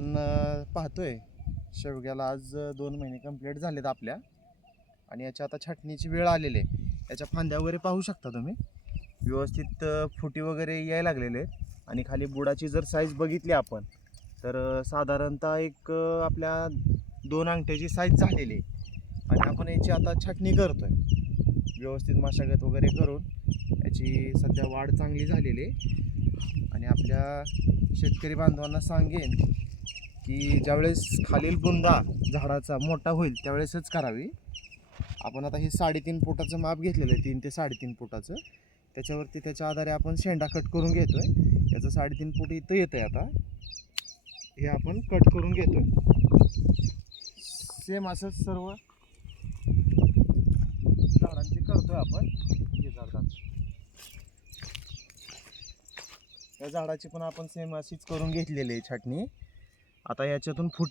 आपण पाहतोय. शेवग्याला आज दोन महिने कंप्लीट झालेत आपल्या. आणि याची आता छाटणीची वेळ आलेली आहे. याच्या फांद्या वगैरे पाहू शकता तुम्ही. व्यवस्थित फुटी वगैरे यायला लागलेले आहेत. आणि खाली बुडाची जर साईज बघितली आपण तर साधारणतः एक आपल्या दोन अंगठ्याची साईज झालेली आहे. आणि आपण याची आता छाटणी करतो आहे व्यवस्थित मशागत वगैरे करून याची सध्या वाढ चांगली झालेली आहे. आणि आपल्या शेतकरी बांधवांना सांगेन की ज्यावेळेस खालील बुंदा झाडाचा मोठा होईल त्यावेळेसच करावी. आपण आता हे साडेतीन फुटाचं माप घेतलेलं आहे तीन ते साडेतीन फुटाचं. त्याच्यावरती त्याच्या आधारे आपण शेंडा कट करून घेतो आहे याचं साडेतीन फूट इथं येतं आहे आता. हे आपण कट करून घेतो आहे सेम असंच सर्व झाडांची करतो आहे आपण. हे या झाडाची पण आपण सेम अशीच करून घेतलेली आहे छाटणी. आता याच्यातून फुट